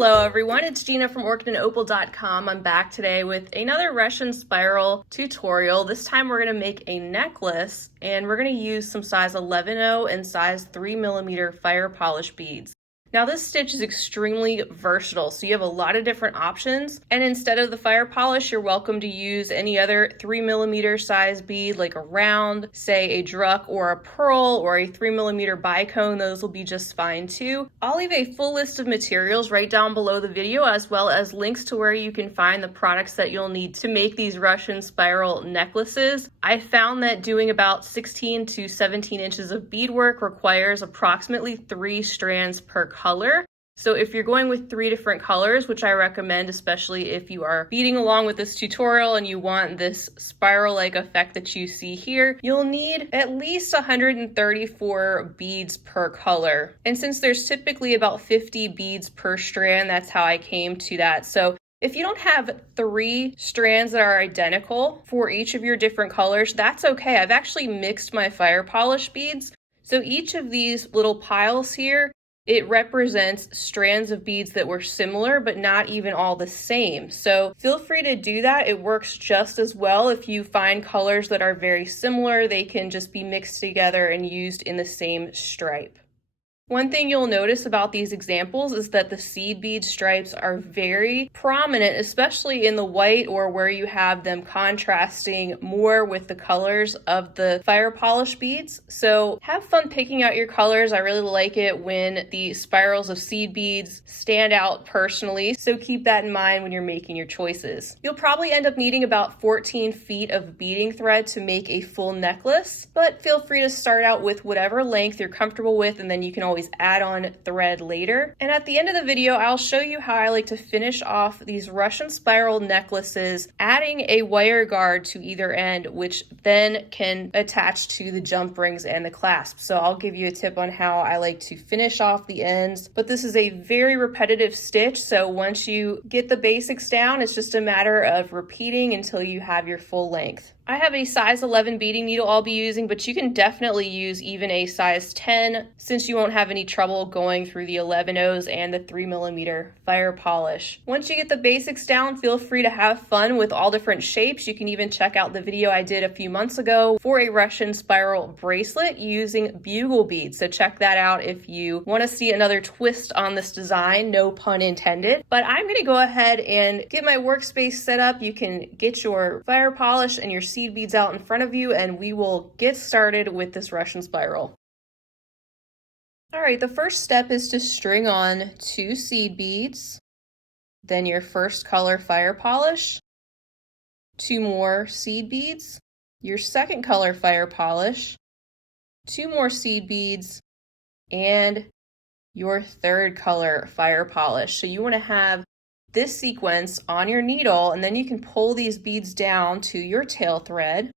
Hello everyone, it's Gina from orchidandopal.com. I'm back today with another Russian spiral tutorial. This time we're going to make a necklace and we're going to use some size 11.0 and size 3mm fire polish beads. Now this stitch is extremely versatile, so you have a lot of different options, and instead of the fire polish, you're welcome to use any other 3mm size bead like a round, say a druck or a pearl or a 3mm bicone. Those will be just fine too. I'll leave a full list of materials right down below the video, as well as links to where you can find the products that you'll need to make these Russian spiral necklaces. I found that doing about 16 to 17 inches of beadwork requires approximately 3 strands per color. So if you're going with 3 different colors, which I recommend, especially if you are beading along with this tutorial and you want this spiral-like effect that you see here, you'll need at least 134 beads per color. And since there's typically about 50 beads per strand, that's how I came to that. So if you don't have 3 strands that are identical for each of your different colors, that's okay. I've actually mixed my fire polish beads. So each of these little piles here, it represents strands of beads that were similar, but not even all the same. So feel free to do that. It works just as well if you find colors that are very similar. They can just be mixed together and used in the same stripe. One thing you'll notice about these examples is that the seed bead stripes are very prominent, especially in the white or where you have them contrasting more with the colors of the fire polish beads. So have fun picking out your colors. I really like it when the spirals of seed beads stand out personally, so keep that in mind when you're making your choices. You'll probably end up needing about 14 feet of beading thread to make a full necklace, but feel free to start out with whatever length you're comfortable with, and then you can always add on thread later. And at the end of the video, I'll show you how I like to finish off these Russian spiral necklaces, adding a wire guard to either end, which then can attach to the jump rings and the clasp. So I'll give you a tip on how I like to finish off the ends, but this is a very repetitive stitch. So once you get the basics down, it's just a matter of repeating until you have your full length. I have a size 11 beading needle I'll be using, but you can definitely use even a size 10 since you won't have any trouble going through the 11.0s and the 3mm fire polish. Once you get the basics down, feel free to have fun with all different shapes. You can even check out the video I did a few months ago for a Russian spiral bracelet using bugle beads. So check that out if you want to see another twist on this design, no pun intended. But I'm going to go ahead and get my workspace set up. You can get your fire polish and your seed beads out in front of you, and we will get started with this Russian spiral. All right, the first step is to string on 2 seed beads, then your first color fire polish, 2 more seed beads, your second color fire polish, 2 more seed beads, and your third color fire polish. So you want to have this sequence on your needle, and then you can pull these beads down to your tail thread.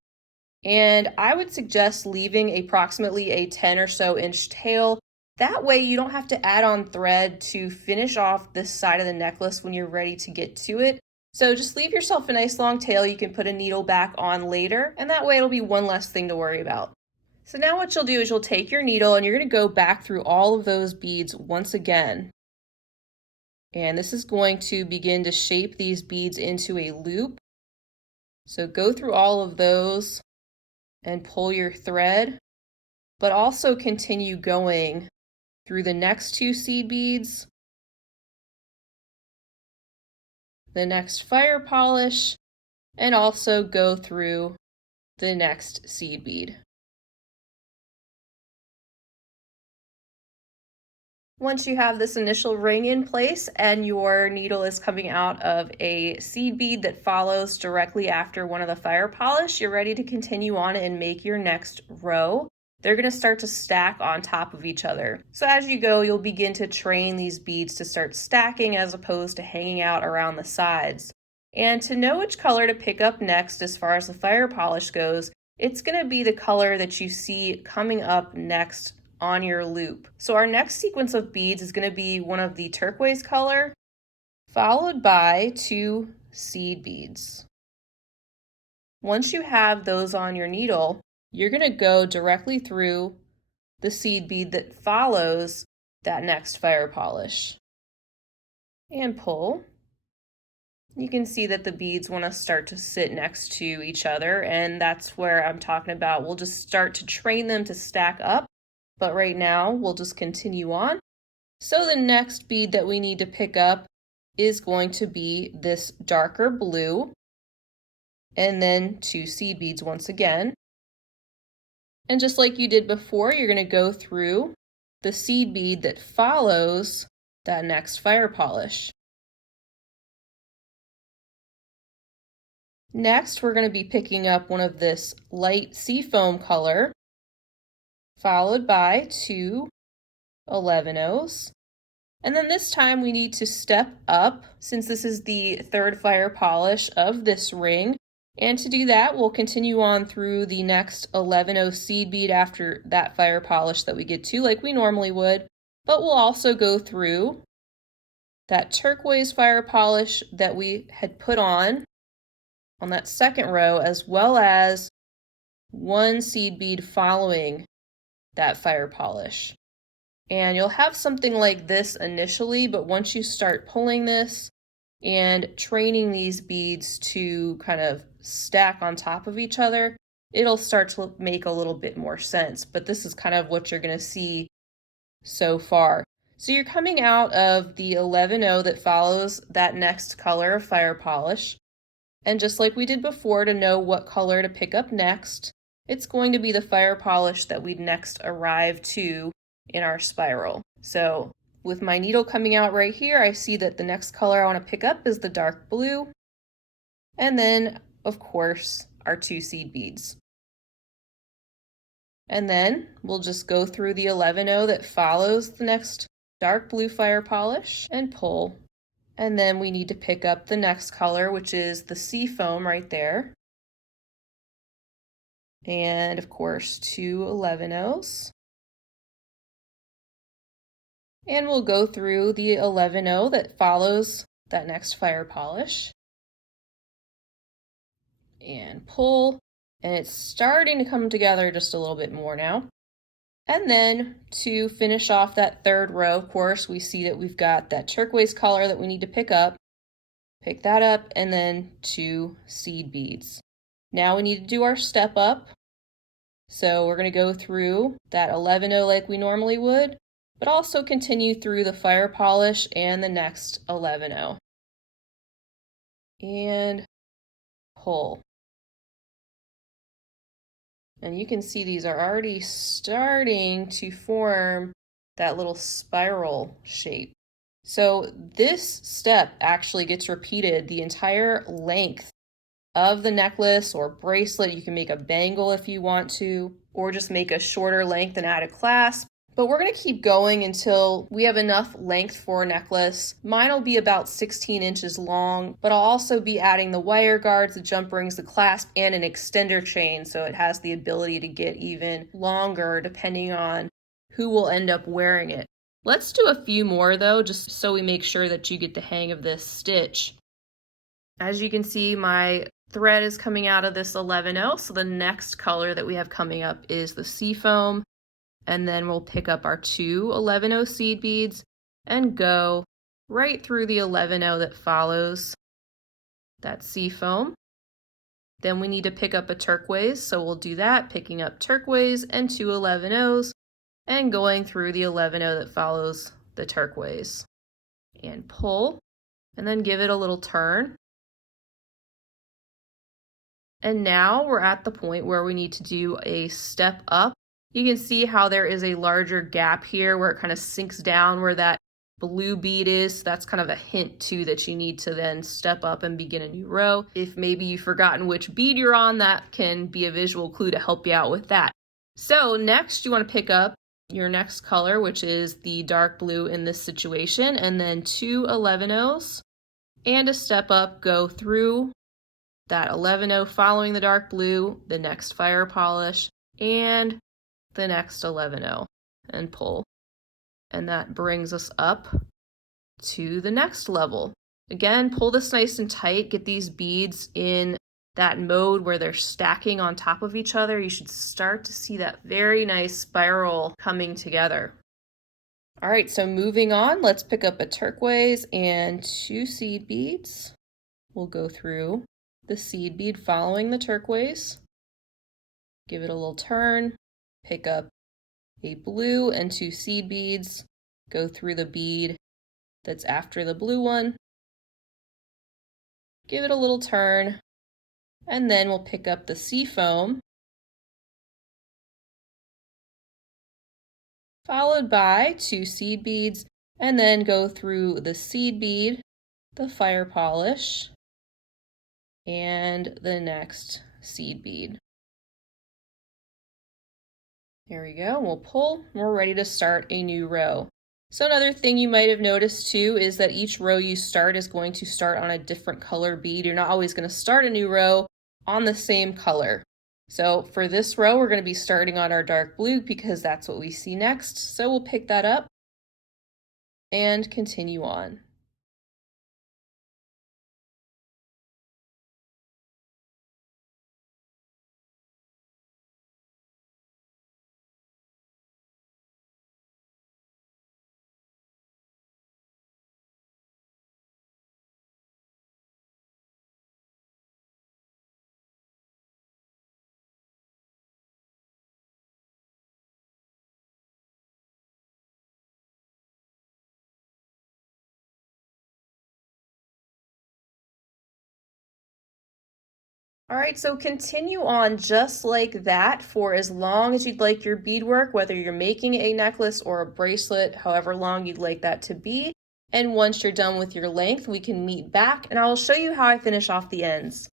And I would suggest leaving approximately a 10 or so inch tail. That way you don't have to add on thread to finish off this side of the necklace when you're ready to get to it. So just leave yourself a nice long tail. You can put a needle back on later, and that way it'll be one less thing to worry about. So now what you'll do is you'll take your needle and you're going to go back through all of those beads once again. And this is going to begin to shape these beads into a loop. So go through all of those and pull your thread, but also continue going through the next 2 seed beads, the next fire polish, and also go through the next seed bead. Once you have this initial ring in place and your needle is coming out of a seed bead that follows directly after one of the fire polish, you're ready to continue on and make your next row. They're going to start to stack on top of each other. So as you go, you'll begin to train these beads to start stacking as opposed to hanging out around the sides. And to know which color to pick up next as far as the fire polish goes, it's going to be the color that you see coming up next on your loop. So our next sequence of beads is going to be one of the turquoise color, followed by 2 seed beads. Once you have those on your needle, you're going to go directly through the seed bead that follows that next fire polish. and pull. You can see that the beads want to start to sit next to each other, and that's where I'm talking about. We'll just start to train them to stack up, but right now we'll just continue on. So the next bead that we need to pick up is going to be this darker blue, and then 2 seed beads once again. And just like you did before, you're going to go through the seed bead that follows that next fire polish. Next, we're going to be picking up one of this light seafoam color, followed by 2 11-ohs. And then this time we need to step up, since this is the third fire polish of this ring. And to do that, we'll continue on through the next 11-oh seed bead after that fire polish that we get to, like we normally would. But we'll also go through that turquoise fire polish that we had put on that second row, as well as 1 seed bead following that fire polish. And you'll have something like this initially, but once you start pulling this and training these beads to kind of stack on top of each other, it'll start to make a little bit more sense. But this is kind of what you're going to see so far. So you're coming out of the 11-oh that follows that next color of fire polish. And just like we did before, to know what color to pick up next, it's going to be the fire polish that we'd next arrive to in our spiral. So with my needle coming out right here, I see that the next color I want to pick up is the dark blue. And then, of course, our 2 seed beads. And then we'll just go through the 11-oh that follows the next dark blue fire polish and pull. And then we need to pick up the next color, which is the sea foam right there. And of course, 2 11-ohs. And we'll go through the 11-oh that follows that next fire polish. And pull. And it's starting to come together just a little bit more now. And then to finish off that third row, of course, we see that we've got that turquoise color that we need to pick up. Pick that up, and then 2 seed beads. Now we need to do our step up. So we're going to go through that 11-oh like we normally would, but also continue through the fire polish and the next 11-oh. And pull. And you can see these are already starting to form that little spiral shape. So this step actually gets repeated the entire length of the necklace or bracelet. You can make a bangle if you want to, or just make a shorter length and add a clasp. But we're going to keep going until we have enough length for a necklace. Mine will be about 16 inches long, but I'll also be adding the wire guards, the jump rings, the clasp, and an extender chain, so it has the ability to get even longer depending on who will end up wearing it. Let's do a few more though, just so we make sure that you get the hang of this stitch. As you can see, my thread is coming out of this 11-oh, so the next color that we have coming up is the seafoam. And then we'll pick up our 2 11-oh seed beads and go right through the 11-oh that follows that seafoam. Then we need to pick up a turquoise, so we'll do that, picking up turquoise and 2 11-ohs and going through the 11-oh that follows the turquoise. And pull, and then give it a little turn. And now we're at the point where we need to do a step up. You can see how there is a larger gap here where it kind of sinks down where that blue bead is. So that's kind of a hint too that you need to then step up and begin a new row. If maybe you've forgotten which bead you're on, that can be a visual clue to help you out with that. So next you want to pick up your next color, which is the dark blue in this situation, and then 2 11-ohs and a step up, go through that 11-oh following the dark blue, the next fire polish, and the next 11-oh, and pull. And that brings us up to the next level. Again, pull this nice and tight, get these beads in that mode where they're stacking on top of each other. You should start to see that very nice spiral coming together. All right, so moving on, let's pick up a turquoise and 2 seed beads. We'll go through the seed bead following the turquoise, give it a little turn, pick up a blue and 2 seed beads, go through the bead that's after the blue one, give it a little turn, and then we'll pick up the sea foam, followed by 2 seed beads, and then go through the seed bead, the fire polish, and the next seed bead. There we go, we'll pull, and we're ready to start a new row. So another thing you might have noticed too is that each row you start is going to start on a different color bead. You're not always going to start a new row on the same color. So for this row, we're going to be starting on our dark blue because that's what we see next. So we'll pick that up and continue on. All right, so continue on just like that for as long as you'd like your beadwork, whether you're making a necklace or a bracelet, however long you'd like that to be. And once you're done with your length, we can meet back and I'll show you how I finish off the ends.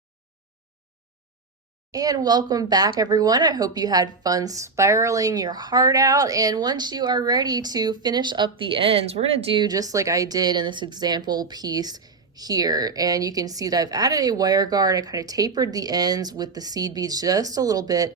And welcome back, everyone. I hope you had fun spiraling your heart out. And once you are ready to finish up the ends, we're going to do just like I did in this example piece here. And you can see that I've added a wire guard. I kind of tapered the ends with the seed beads just a little bit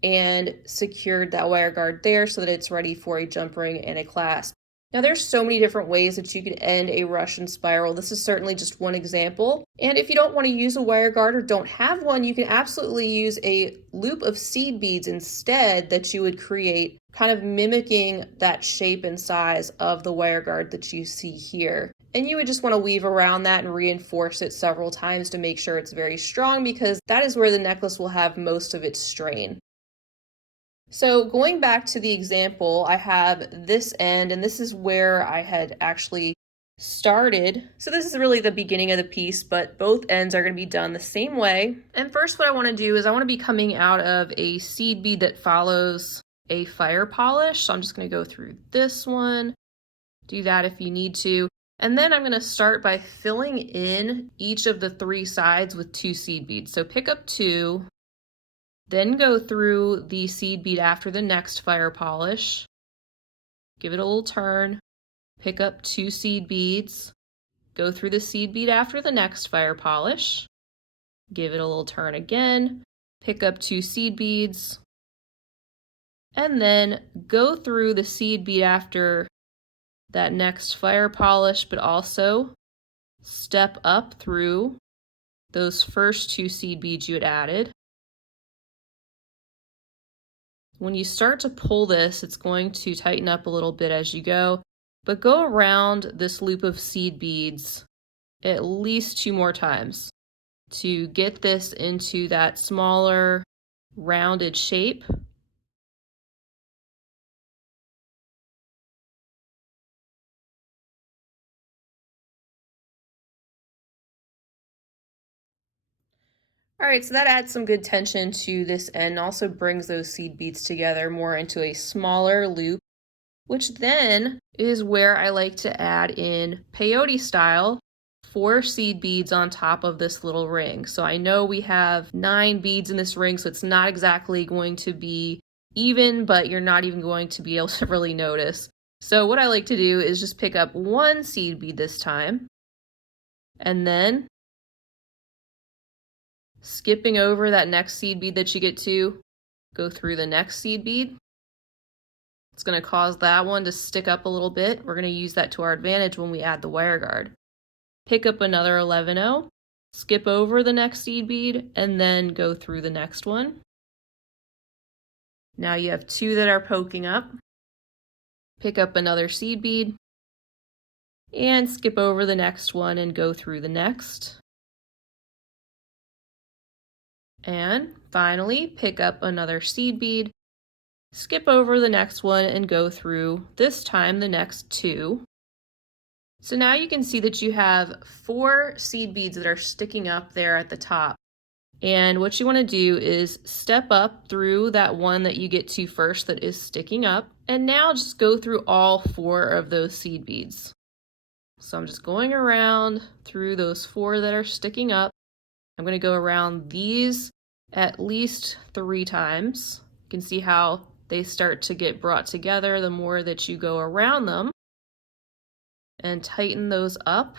and secured that wire guard there so that it's ready for a jump ring and a clasp. Now there's so many different ways that you can end a Russian spiral. This is certainly just one example. And if you don't want to use a wire guard or don't have one, you can absolutely use a loop of seed beads instead that you would create, kind of mimicking that shape and size of the wire guard that you see here. And you would just want to weave around that and reinforce it several times to make sure it's very strong because that is where the necklace will have most of its strain. So going back to the example, I have this end, and this is where I had actually started. So this is really the beginning of the piece, but both ends are going to be done the same way. And first what I want to do is I want to be coming out of a seed bead that follows a fire polish. So I'm just going to go through this one, do that if you need to. And then I'm going to start by filling in each of the 3 sides with 2 seed beads. So pick up 2. Then go through the seed bead after the next fire polish, give it a little turn, pick up 2 seed beads, go through the seed bead after the next fire polish, give it a little turn again, pick up 2 seed beads, and then go through the seed bead after that next fire polish, but also step up through those first 2 seed beads you had added. When you start to pull this, it's going to tighten up a little bit as you go, but go around this loop of seed beads at least 2 more times to get this into that smaller rounded shape. All right, so that adds some good tension to this end, also brings those seed beads together more into a smaller loop, which then is where I like to add in peyote style 4 seed beads on top of this little ring. So I know we have 9 beads in this ring, so it's not exactly going to be even, but you're not even going to be able to really notice. So what I like to do is just pick up 1 seed bead this time, and then skipping over that next seed bead that you get to, go through the next seed bead. It's going to cause that one to stick up a little bit. We're going to use that to our advantage when we add the wire guard. Pick up another 11-0, skip over the next seed bead, and then go through the next one. Now you have 2 that are poking up. pick up another seed bead, and skip over the next one and go through the next. And finally, pick up another seed bead, skip over the next one and go through, this time, the next two. So now you can see that you have 4 seed beads that are sticking up there at the top. And what you want to do is step up through that one that you get to first that is sticking up. And now just go through all 4 of those seed beads. So I'm just going around through those 4 that are sticking up. I'm going to go around these at least 3 times. You can see how they start to get brought together the more that you go around them. And tighten those up.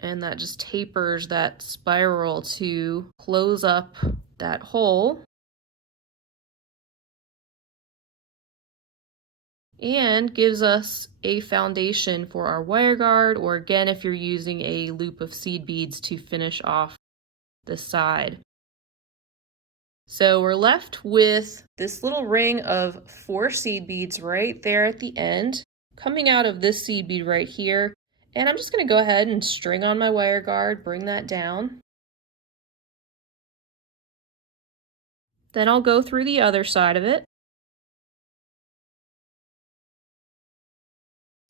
And that just tapers that spiral to close up that hole. And gives us a foundation for our wire guard, or again, if you're using a loop of seed beads to finish off the side. So we're left with this little ring of 4 seed beads right there at the end, coming out of this seed bead right here. And I'm just going to go ahead and string on my wire guard, bring that down. Then I'll go through the other side of it.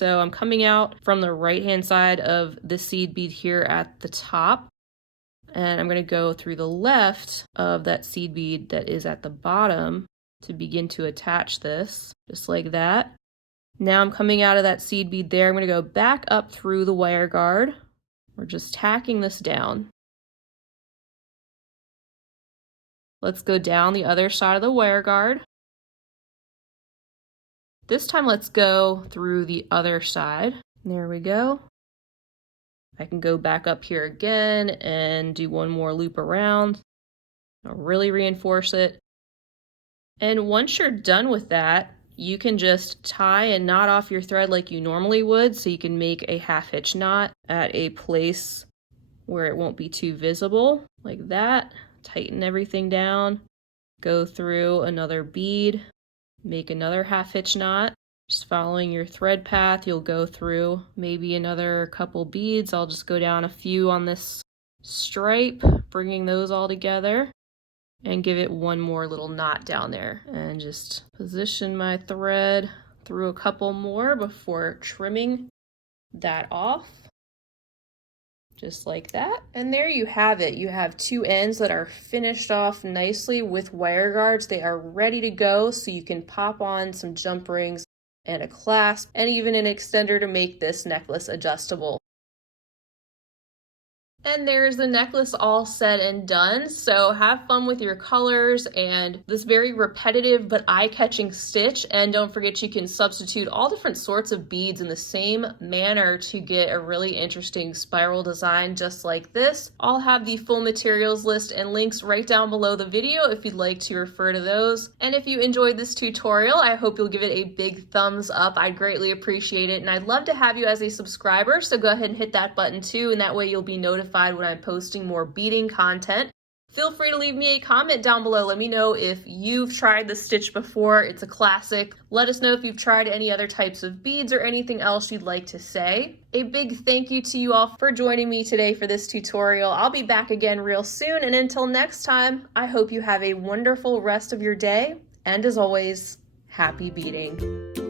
So I'm coming out from the right-hand side of the seed bead here at the top. And I'm going to go through the left of that seed bead that is at the bottom to begin to attach this, just like that. Now I'm coming out of that seed bead there. I'm going to go back up through the wire guard. We're just tacking this down. Let's go down the other side of the wire guard. This time let's go through the other side. There we go. I can go back up here again and do one more loop around. I'll really reinforce it. And once you're done with that, you can just tie and knot off your thread like you normally would, so you can make a half hitch knot at a place where it won't be too visible, like that. Tighten everything down, go through another bead, make another half hitch knot. Just following your thread path, you'll go through maybe another couple beads. I'll just go down a few on this stripe, bringing those all together, and give it one more little knot down there. And just position my thread through a couple more before trimming that off. Just like that. And there you have it. You have 2 ends that are finished off nicely with wire guards. They are ready to go, so you can pop on some jump rings and a clasp and even an extender to make this necklace adjustable. And there's the necklace all said and done. So have fun with your colors and this very repetitive but eye-catching stitch. And don't forget, you can substitute all different sorts of beads in the same manner to get a really interesting spiral design just like this. I'll have the full materials list and links right down below the video if you'd like to refer to those. And if you enjoyed this tutorial, I hope you'll give it a big thumbs up. I'd greatly appreciate it. And I'd love to have you as a subscriber, so go ahead and hit that button too, and that way you'll be notified when I'm posting more beading content. Feel free to leave me a comment down below. Let me know if you've tried the stitch before. It's a classic. Let us know if you've tried any other types of beads or anything else you'd like to say. A big thank you to you all for joining me today for this tutorial. I'll be back again real soon, and until next time, I hope you have a wonderful rest of your day, and as always, happy beading.